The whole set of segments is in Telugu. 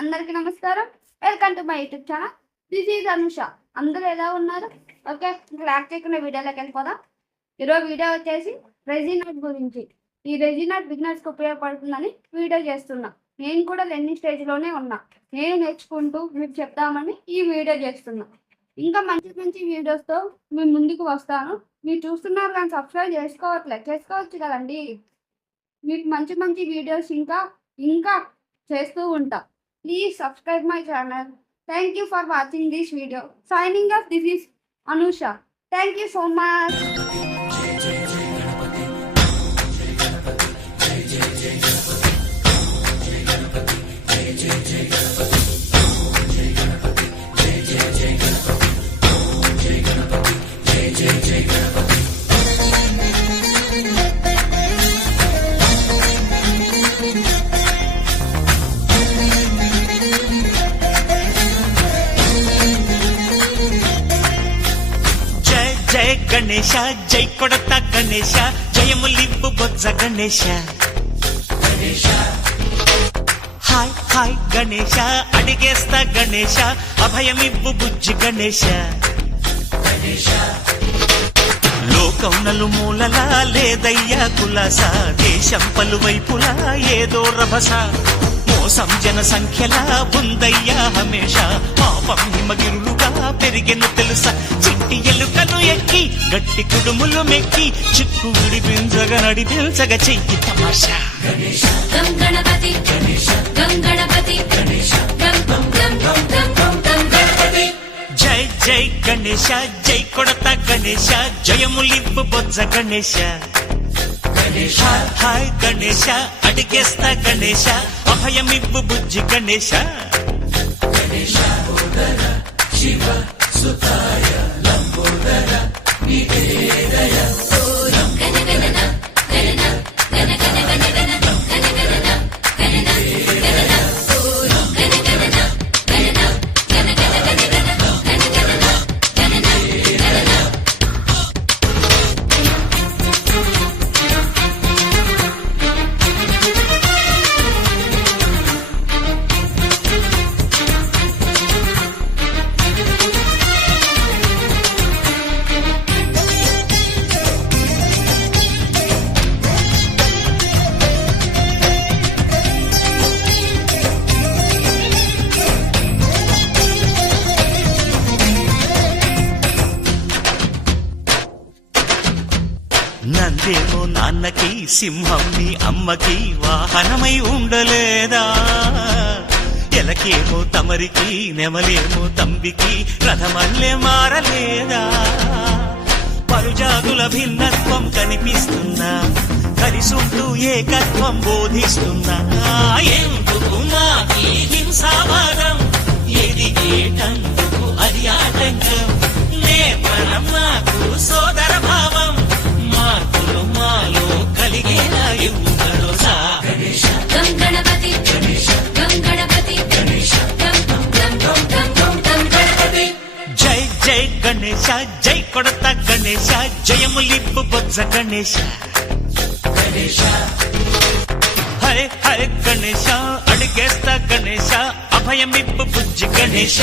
అందరికీ నమస్కారం. Welcome to my YouTube channel. This is Anusha. అందరూ ఎలా ఉన్నారు? ఓకే, లాక్ చేయకుండా వీడియోలోకి వెళ్ళిపోదాం. ఈరోజు వీడియో వచ్చేసి రెజినట్ గురించి. ఈ రెజినట్ బిగినర్స్కి ఉపయోగపడుతుందని వీడియో చేస్తున్నా. నేను కూడా లెర్నింగ్ స్టేజ్లోనే ఉన్నా. నేను నేర్చుకుంటూ మీకు చెప్తామని ఈ వీడియో చేస్తున్నా. ఇంకా మంచి మంచి వీడియోస్తో మీ ముందుకు వస్తాను. మీరు చూస్తున్నారు కానీ సబ్స్క్రైబ్ చేసుకోవచ్చు కదండి. మీకు మంచి మంచి వీడియోస్ ఇంకా చేస్తూ ఉంటా. Please subscribe my channel. Thank you for watching this video. Signing off, this is Anusha. Thank you so much. జయ గణేశ జై కొడత గణేశ జయములింపు బొజ్జ గణేశ హాయ్ హాయ్ గణేశ అడిగేస్తా గణేశ అభయమివ్వు బుజ్జి గణేశ లోకం నలుమూలలా లేదయ్యా కులాస దేశం పలువైపులా ఏదో రభస మోసం జన సంఖ్యలా ఉందయ్యా హమేష పాపం హిమగిరులుగా పెరిగెను తెలుసా చిట్టి ఎలుకలు ఎక్కి గట్టి కుడుములు మెక్కి చిక్కు విడిపించగ నడిపించగ చెయ్యి తమాషా గణపతి గణపతి జై జై గణేశ జై కొడత గణేశ జయములింపు బొజ్జ గణేశ హాయ్ గణేశ అడిగేస్తా గణేశ అభయమివ్వు బుజ్జి గణేశ శివ సుతాయ లంబోదర నివేదయ నందేమో నాన్నకి సింహం నీ అమ్మకి వాహనమై ఉండలేదా ఎలకేమో తమరికి నెమలేమో తంబికి రథమల్లే మారలేదా పరుజాతుల భిన్నత్వం కనిపిస్తున్నా కలిసుంటూ ఏకత్వం బోధిస్తున్నా ఎందుకు మాకి హింసావాదం ఎదిగేటందుకు అది ఆటంకం నేపథ్యం మాకు సోదర భావం మార్పులు మాలో కలిగేలా ఇవ్వగలో గణపతి గణపతి జై జై గణేశ జై కొడత గణేశ జయములింపు బొజ్జ గణేశ హరే హరే గణేశ అడిగేస్తా గణేశ అభయమిప్పు బుజ్జి గణేశ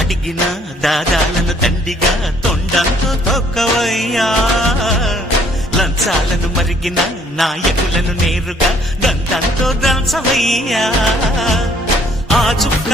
అడిగిన దాదాలను దండిగా తొండంతో తొక్కవయ్యా లంచాలను మరిగిన నాయకులను నేరుగా దంతంతో దంచవయ్యా ఆ చుక్క